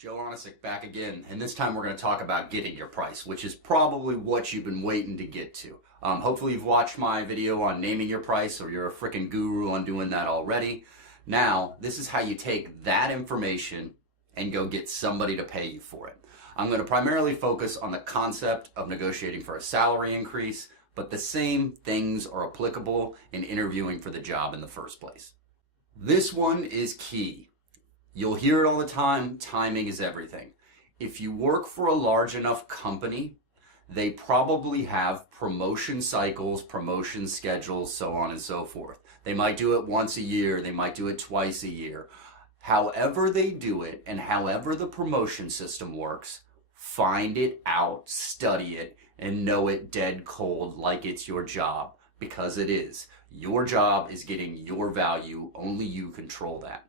Joe Onisick back again, and this time we're going to talk about getting your price, which is probably what you've been waiting to get to. Hopefully you've watched my video on naming your price, or you're a freaking guru on doing that already. Now, this is how you take that information and go get somebody to pay you for it. I'm going to primarily focus on the concept of negotiating for a salary increase, but the same things are applicable in interviewing for the job in the first place. This one is key. You'll hear it all the time, timing is everything. If you work for a large enough company, they probably have promotion cycles, promotion schedules, so on and so forth. They might do it once a year, they might do it twice a year. However they do it and however the promotion system works, find it out, study it, and know it dead cold like it's your job, because it is. Your job is getting your value, only you control that.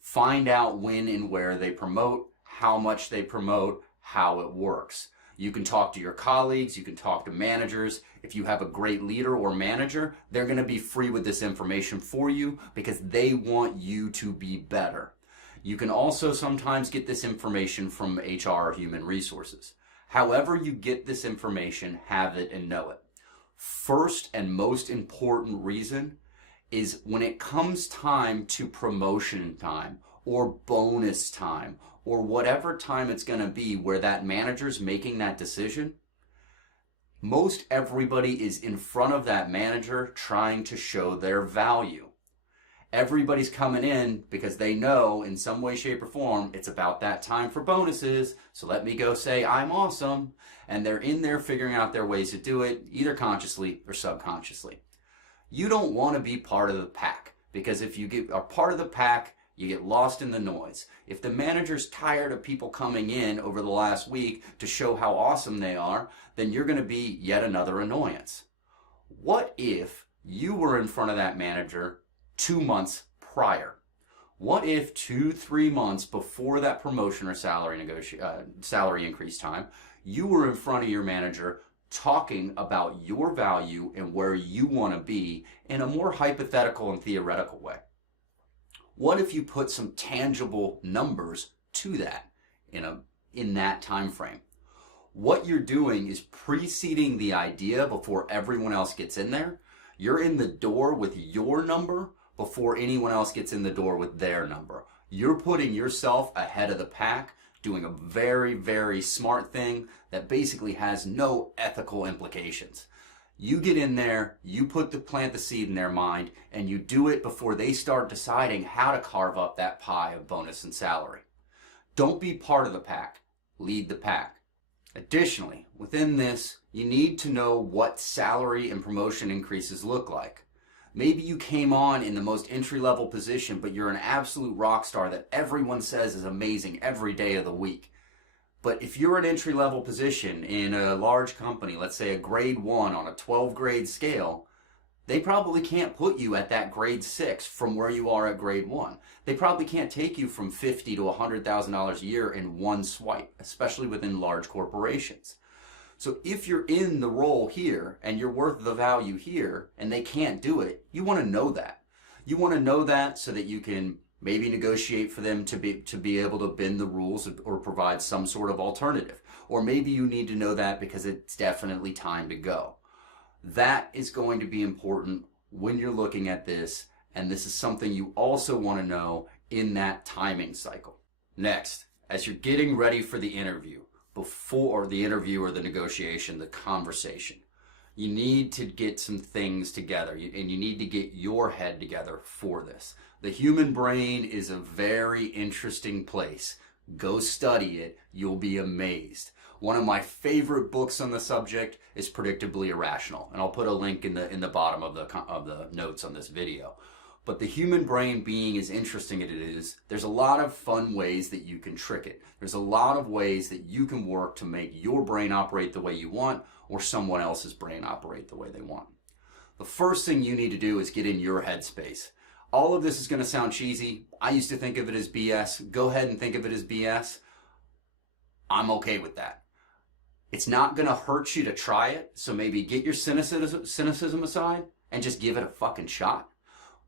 Find out when and where they promote, how much they promote, how it works. You can talk to your colleagues, you can talk to managers. If you have a great leader or manager, they're going to be free with this information for you because they want you to be better. You can also sometimes get this information from HR or human resources. However you get this information, have it and know it. First and most important reason is when it comes time to promotion time or bonus time or whatever time it's going to be where that manager's making that decision, most everybody is in front of that manager trying to show their value. Everybody's coming in because they know in some way, shape, or form it's about that time for bonuses, so let me go say I'm awesome. And they're in there figuring out their ways to do it, either consciously or subconsciously. You don't want to be part of the pack, because if you are part of the pack, you get lost in the noise. If the manager's tired of people coming in over the last week to show how awesome they are, then you're going to be yet another annoyance. What if you were in front of that manager 2 months prior? What if 2-3 months before that promotion or salary increase time, you were in front of your manager talking about your value and where you want to be in a more hypothetical and theoretical way? What if you put some tangible numbers to that in that time frame? What you're doing is preceding the idea before everyone else gets in there. You're in the door with your number before anyone else gets in the door with their number. You're putting yourself ahead of the pack, doing a very, very smart thing that basically has no ethical implications. You get in there, you plant the seed in their mind, and you do it before they start deciding how to carve up that pie of bonus and salary. Don't be part of the pack, lead the pack. Additionally, within this, you need to know what salary and promotion increases look like. Maybe you came on in the most entry-level position, but you're an absolute rock star that everyone says is amazing every day of the week. But if you're an entry-level position in a large company, let's say a grade 1 on a 12-grade scale, they probably can't put you at that grade 6 from where you are at grade 1. They probably can't take you from $50,000 to $100,000 a year in one swipe, especially within large corporations. So if you're in the role here and you're worth the value here and they can't do it, you want to know that. You want to know that so that you can maybe negotiate for them to be able to bend the rules or provide some sort of alternative. Or maybe you need to know that because it's definitely time to go. That is going to be important when you're looking at this, and this is something you also want to know in that timing cycle. Next, as you're getting ready for the interview, before the interview or the negotiation, the conversation, you need to get some things together, and you need to get your head together for this. The human brain is a very interesting place. Go study it. You'll be amazed. One of my favorite books on the subject is Predictably Irrational, and I'll put a link in the bottom of the notes on this video. But the human brain being as interesting as it is, there's a lot of fun ways that you can trick it. There's a lot of ways that you can work to make your brain operate the way you want or someone else's brain operate the way they want. The first thing you need to do is get in your headspace. All of this is going to sound cheesy. I used to think of it as BS. Go ahead and think of it as BS. I'm okay with that. It's not going to hurt you to try it, so maybe get your cynicism aside and just give it a fucking shot.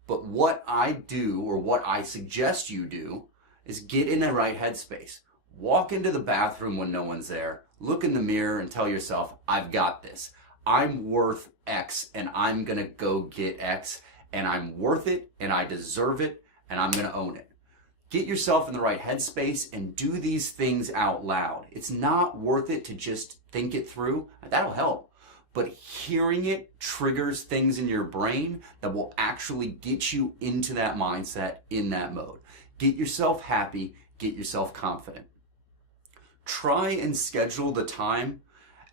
But what I do, or what I suggest you do, is get in the right headspace. Walk into the bathroom when no one's there. Look in the mirror and tell yourself, I've got this. I'm worth X and I'm going to go get X and I'm worth it and I deserve it and I'm going to own it. Get yourself in the right headspace and do these things out loud. It's not worth it to just think it through. That'll help. But hearing it triggers things in your brain that will actually get you into that mindset, in that mode. Get yourself happy, get yourself confident. Try and schedule the time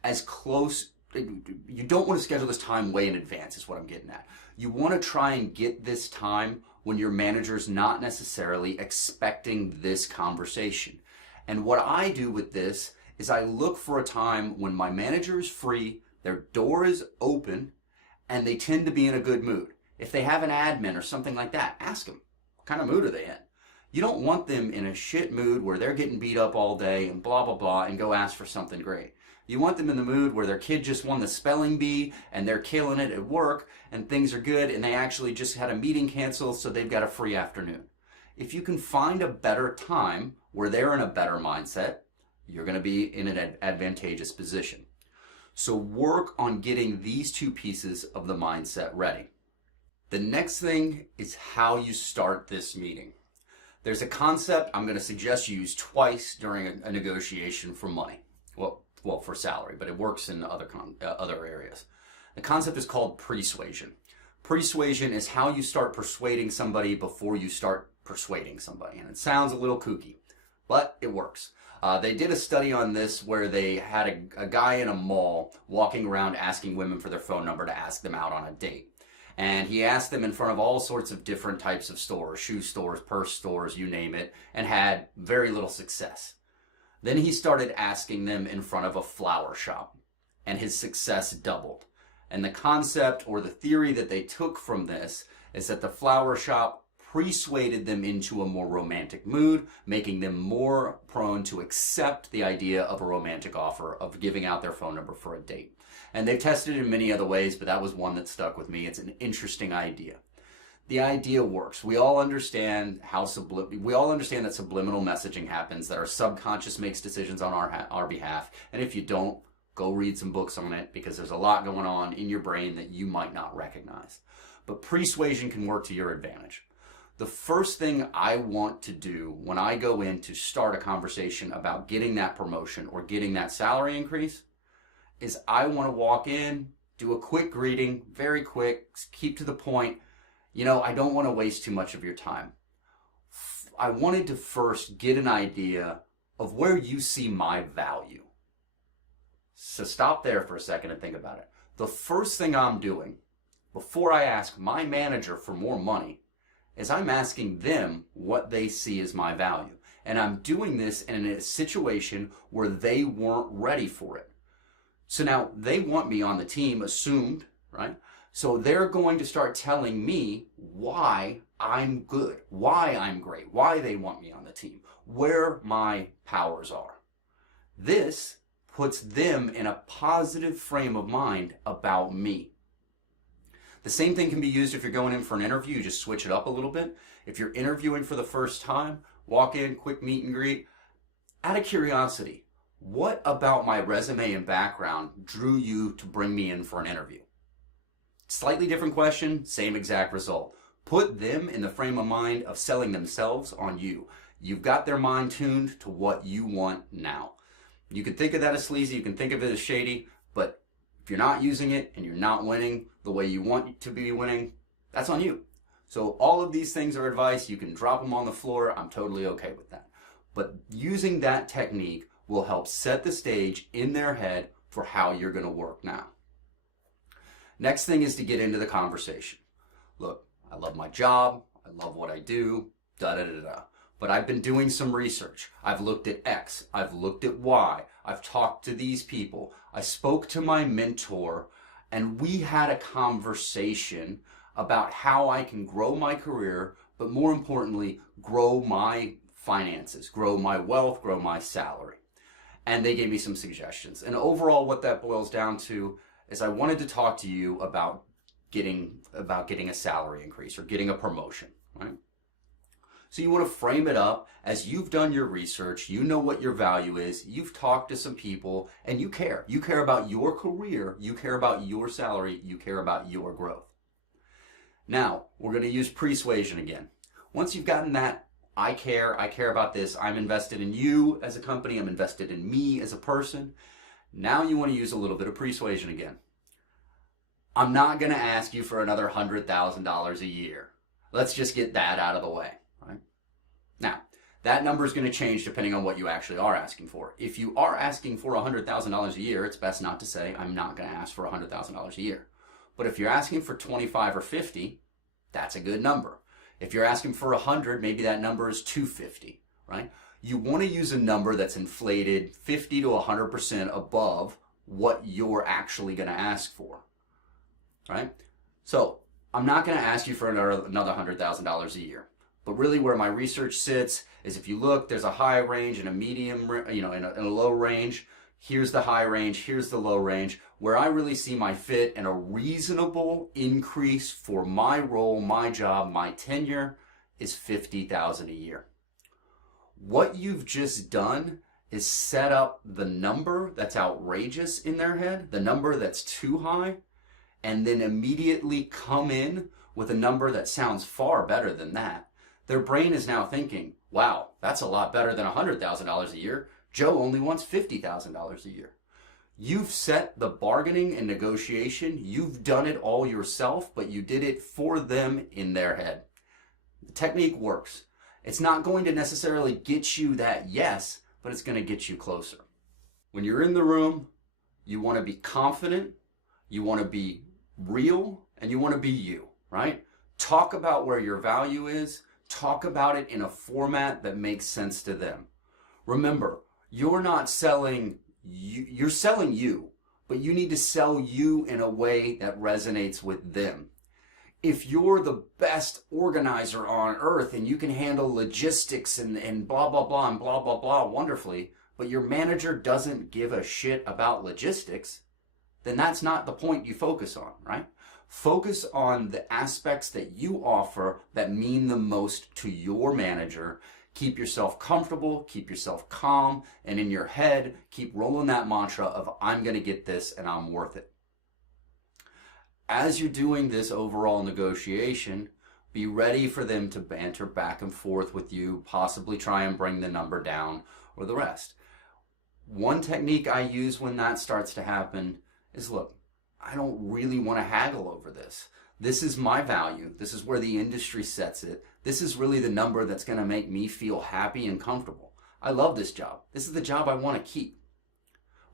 as close. You don't want to schedule this time way in advance is what I'm getting at. You want to try and get this time when your manager's not necessarily expecting this conversation. And what I do with this is I look for a time when my manager is free, their door is open, and they tend to be in a good mood. If they have an admin or something like that, ask them, what kind of mood are they in? You don't want them in a shit mood where they're getting beat up all day and blah, blah, blah, and go ask for something great. You want them in the mood where their kid just won the spelling bee and they're killing it at work and things are good and they actually just had a meeting canceled so they've got a free afternoon. If you can find a better time where they're in a better mindset, you're going to be in an advantageous position. So work on getting these two pieces of the mindset ready. The next thing is how you start this meeting. There's a concept I'm going to suggest you use twice during a negotiation for money. Well, for salary, but it works in other areas. The concept is called persuasion. Persuasion is how you start persuading somebody before you start persuading somebody. And it sounds a little kooky, but it works. They did a study on this where they had a guy in a mall walking around asking women for their phone number to ask them out on a date. And he asked them in front of all sorts of different types of stores, shoe stores, purse stores, you name it, and had very little success. Then he started asking them in front of a flower shop, and his success doubled. And the concept or the theory that they took from this is that the flower shop persuaded them into a more romantic mood, making them more prone to accept the idea of a romantic offer of giving out their phone number for a date. And they've tested it in many other ways, but that was one that stuck with me. It's an interesting idea. The idea works. We all understand that subliminal messaging happens, that our subconscious makes decisions on our behalf. And if you don't, go read some books on it because there's a lot going on in your brain that you might not recognize. But persuasion can work to your advantage. The first thing I want to do when I go in to start a conversation about getting that promotion or getting that salary increase is I want to walk in, do a quick greeting, very quick, keep to the point. You know, I don't want to waste too much of your time. I wanted to first get an idea of where you see my value. So stop there for a second and think about it. The first thing I'm doing before I ask my manager for more money is I'm asking them what they see as my value. And I'm doing this in a situation where they weren't ready for it. So now they want me on the team, assumed, right? So they're going to start telling me why I'm good, why I'm great, why they want me on the team, where my powers are. This puts them in a positive frame of mind about me. The same thing can be used if you're going in for an interview. You just switch it up a little bit. If you're interviewing for the first time, walk in, quick meet and greet. Out of curiosity, what about my resume and background drew you to bring me in for an interview? Slightly different question, same exact result. Put them in the frame of mind of selling themselves on you. You've got their mind tuned to what you want now. You can think of that as sleazy, you can think of it as shady, but if you're not using it and you're not winning the way you want to be winning, that's on you. So all of these things are advice. You can drop them on the floor. I'm totally okay with that. But using that technique will help set the stage in their head for how you're going to work now. Next thing is to get into the conversation. Look, I love my job. I love what I do, da-da-da-da. But I've been doing some research. I've looked at X. I've looked at Y. I've talked to these people. I spoke to my mentor, and we had a conversation about how I can grow my career, but more importantly, grow my finances, grow my wealth, grow my salary. And they gave me some suggestions. And overall, what that boils down to is I wanted to talk to you about getting a salary increase or getting a promotion, right? So you want to frame it up as you've done your research, you know what your value is, you've talked to some people, and you care. You care about your career, you care about your salary, you care about your growth. Now, we're going to use persuasion again. Once you've gotten that, I care about this, I'm invested in you as a company, I'm invested in me as a person. Now you want to use a little bit of persuasion again. I'm not going to ask you for another $100,000 a year. Let's just get that out of the way, right? Now, that number is going to change depending on what you actually are asking for. If you are asking for $100,000 a year, it's best not to say, I'm not going to ask for $100,000 a year. But if you're asking for 25 or 50, that's a good number. If you're asking for 100, maybe that number is 250, right? You want to use a number that's inflated 50 to 100% above what you're actually going to ask for, right? So I'm not going to ask you for another $100,000 a year. But really where my research sits is if you look, there's a high range and a medium, in a low range. Here's the high range, here's the low range. Where I really see my fit and a reasonable increase for my role, my job, my tenure is $50,000 a year. What you've just done is set up the number that's outrageous in their head, the number that's too high, and then immediately come in with a number that sounds far better than that. Their brain is now thinking, wow, that's a lot better than $100,000 a year. Joe only wants $50,000 a year. You've set the bargaining and negotiation. You've done it all yourself, but you did it for them in their head. The technique works. It's not going to necessarily get you that yes, but it's going to get you closer. When you're in the room, you want to be confident, you want to be real, and you want to be you, right? Talk about where your value is. Talk about it in a format that makes sense to them. Remember, you're not selling you, you're selling you, but you need to sell you in a way that resonates with them. If you're the best organizer on earth and you can handle logistics and blah, blah, blah, and blah, blah, blah wonderfully, but your manager doesn't give a shit about logistics, then that's not the point you focus on, right? Focus on the aspects that you offer that mean the most to your manager. Keep yourself comfortable, keep yourself calm, and in your head, keep rolling that mantra of I'm going to get this and I'm worth it. As you're doing this overall negotiation, be ready for them to banter back and forth with you, possibly try and bring the number down or the rest. One technique I use when that starts to happen is, look, I don't really want to haggle over this. This is my value. This is where the industry sets it. This is really the number that's going to make me feel happy and comfortable. I love this job. This is the job I want to keep,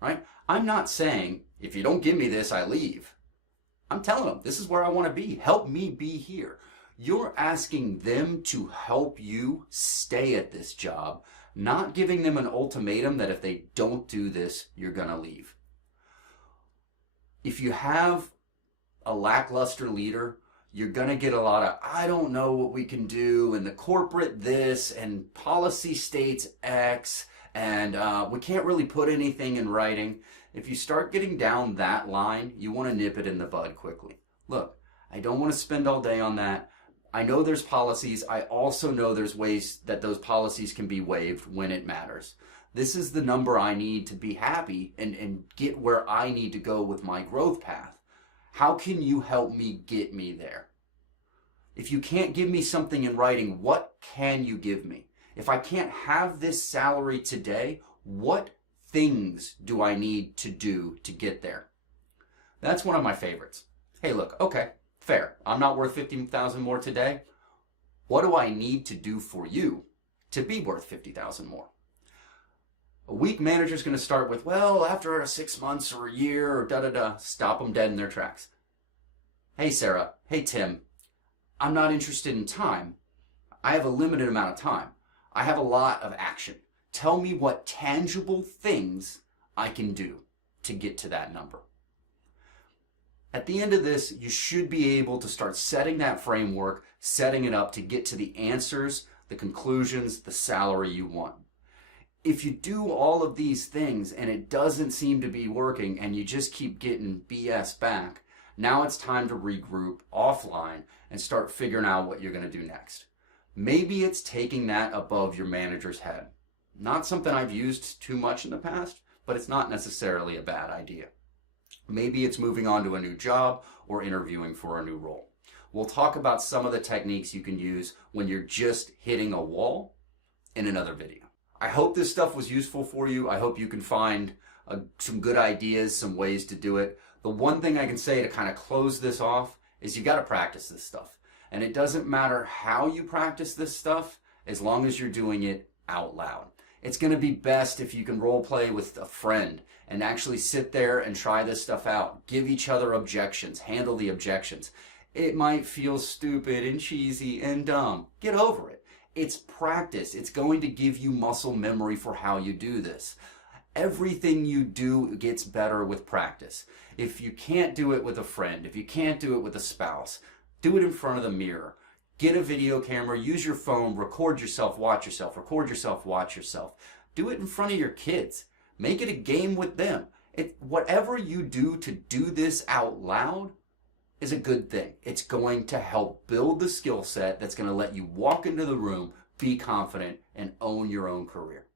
right? I'm not saying, if you don't give me this, I leave. I'm telling them, this is where I want to be. Help me be here. You're asking them to help you stay at this job, not giving them an ultimatum that if they don't do this, you're going to leave. If you have a lackluster leader, you're going to get a lot of, I don't know what we can do, and the corporate this, and policy states X, and we can't really put anything in writing. If you start getting down that line, you want to nip it in the bud quickly. Look, I don't want to spend all day on that. I know there's policies. I also know there's ways that those policies can be waived when it matters. This is the number I need to be happy and get where I need to go with my growth path. How can you help me get me there? If you can't give me something in writing, what can you give me? If I can't have this salary today, what things do I need to do to get there? That's one of my favorites. Hey, look, okay, fair. I'm not worth $50,000 more today. What do I need to do for you to be worth $50,000 more? A weak manager is going to start with, well, after 6 months or a year or da-da-da, stop them dead in their tracks. Hey, Sarah. Hey, Tim. I'm not interested in time. I have a limited amount of time. I have a lot of action. Tell me what tangible things I can do to get to that number. At the end of this, you should be able to start setting that framework, setting it up to get to the answers, the conclusions, the salary you want. If you do all of these things and it doesn't seem to be working and you just keep getting BS back, now it's time to regroup offline and start figuring out what you're going to do next. Maybe it's taking that above your manager's head. Not something I've used too much in the past, but it's not necessarily a bad idea. Maybe it's moving on to a new job or interviewing for a new role. We'll talk about some of the techniques you can use when you're just hitting a wall in another video. I hope this stuff was useful for you. I hope you can find some good ideas, some ways to do it. The one thing I can say to kind of close this off is you got to practice this stuff. And it doesn't matter how you practice this stuff as long as you're doing it out loud. It's going to be best if you can role play with a friend and actually sit there and try this stuff out. Give each other objections. Handle the objections. It might feel stupid and cheesy and dumb. Get over it. It's practice. It's going to give you muscle memory for how you do this. Everything you do gets better with practice. If you can't do it with a friend, if you can't do it with a spouse, do it in front of the mirror. Get a video camera, use your phone, record yourself, watch yourself, record yourself, watch yourself. Do it in front of your kids. Make it a game with them. Whatever you do to do this out loud is a good thing. It's going to help build the skill set that's going to let you walk into the room, be confident, and own your own career.